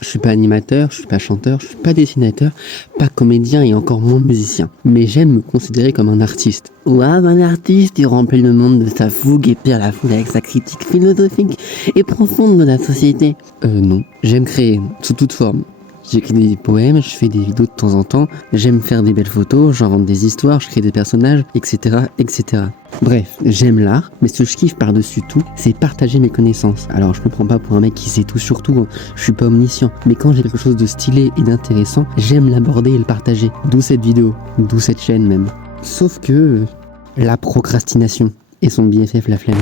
Je suis pas animateur, je suis pas chanteur, je suis pas dessinateur, pas comédien et encore moins musicien. Mais j'aime me considérer comme un artiste. Waouh, un artiste, il remplit le monde de sa fougue et perd la foule avec sa critique philosophique et profonde de la société. Non. J'aime créer, sous toute forme. J'écris des poèmes, je fais des vidéos de temps en temps, j'aime faire des belles photos, j'invente des histoires, je crée des personnages, etc., etc. Bref, j'aime l'art, mais ce que je kiffe par-dessus tout, c'est partager mes connaissances. Alors je me prends pas pour un mec qui sait tout sur tout, je suis pas omniscient, mais quand j'ai quelque chose de stylé et d'intéressant, j'aime l'aborder et le partager. D'où cette vidéo, d'où cette chaîne même. Sauf que la procrastination et son BFF la flemme.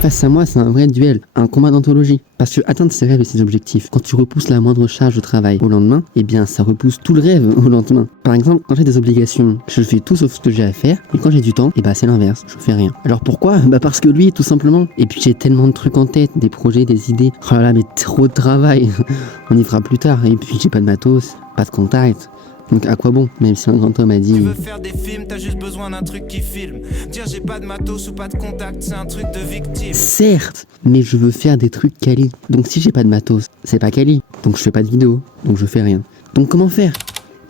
Face à moi, c'est un vrai duel, un combat d'anthologie. Parce que atteindre ses rêves et ses objectifs, quand tu repousses la moindre charge de travail au lendemain, eh bien ça repousse tout le rêve au lendemain. Par exemple, quand j'ai des obligations, je fais tout sauf ce que j'ai à faire, et quand j'ai du temps, eh ben c'est l'inverse, je fais rien. Alors pourquoi ? Bah parce que lui, tout simplement. Et puis j'ai tellement de trucs en tête, des projets, des idées. Oh là là, mais trop de travail. On y fera plus tard. Et puis j'ai pas de matos, pas de contact. Donc à quoi bon? Même si un grand homme a dit... Tu veux faire des films, t'as juste besoin d'un truc qui filme. Dire j'ai pas de matos ou pas de contact, c'est un truc de victime. Certes, mais je veux faire des trucs quali. Donc si j'ai pas de matos, c'est pas quali. Donc je fais pas de vidéo, donc je fais rien. Donc comment faire ?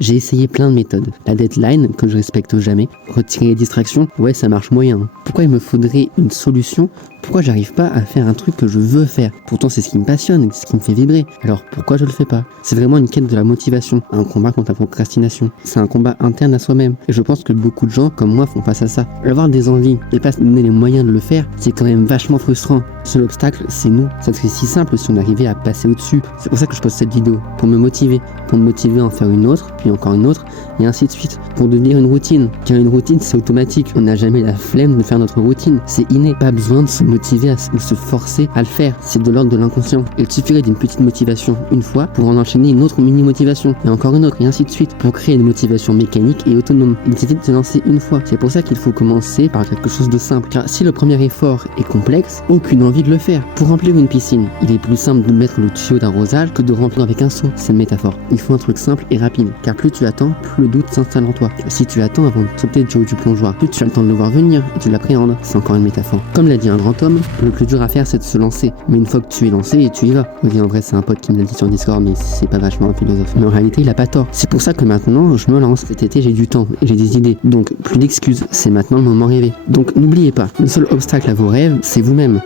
J'ai essayé plein de méthodes. La deadline, que je respecte jamais. Retirer les distractions, ouais ça marche moyen. Pourquoi il me faudrait une solution ? Pourquoi j'arrive pas à faire un truc que je veux faire ? Pourtant c'est ce qui me passionne, c'est ce qui me fait vibrer. Alors pourquoi je le fais pas ? C'est vraiment une quête de la motivation, un combat contre la procrastination. C'est un combat interne à soi-même. Et je pense que beaucoup de gens comme moi font face à ça. Avoir des envies et pas se donner les moyens de le faire, c'est quand même vachement frustrant. Seul obstacle, c'est nous. Ça serait si simple si on arrivait à passer au-dessus. C'est pour ça que je pose cette vidéo, pour me motiver à en faire une autre, puis encore une autre, et ainsi de suite, pour devenir une routine. Car une routine, c'est automatique. On n'a jamais la flemme de faire notre routine. C'est inné. Pas besoin de se motiver ou se forcer à le faire. C'est de l'ordre de l'inconscient. Il suffirait d'une petite motivation une fois pour en enchaîner une autre mini-motivation, et encore une autre, et ainsi de suite, pour créer une motivation mécanique et autonome. Il suffit de se lancer une fois. C'est pour ça qu'il faut commencer par quelque chose de simple. Car si le premier effort est complexe, aucune envie de le faire. Pour remplir une piscine, il est plus simple de mettre le tuyau d'arrosage que de remplir avec un seau. C'est une métaphore. Il faut un truc simple et rapide. Car plus tu attends, plus le doute s'installe en toi. Si tu attends avant de sauter du haut du plongeoir, plus tu as le temps de le voir venir et tu l'appréhendes. C'est encore une métaphore. Comme l'a dit un grand homme, le plus dur à faire c'est de se lancer. Mais une fois que tu es lancé, tu y vas. Oui, en vrai c'est un pote qui me l'a dit sur Discord, mais c'est pas vachement un philosophe. Mais en réalité il a pas tort. C'est pour ça que maintenant je me lance. Cet été j'ai du temps et j'ai des idées. Donc plus d'excuses, c'est maintenant le moment rêvé. Donc n'oubliez pas, le seul obstacle à vos rêves, c'est vous-même.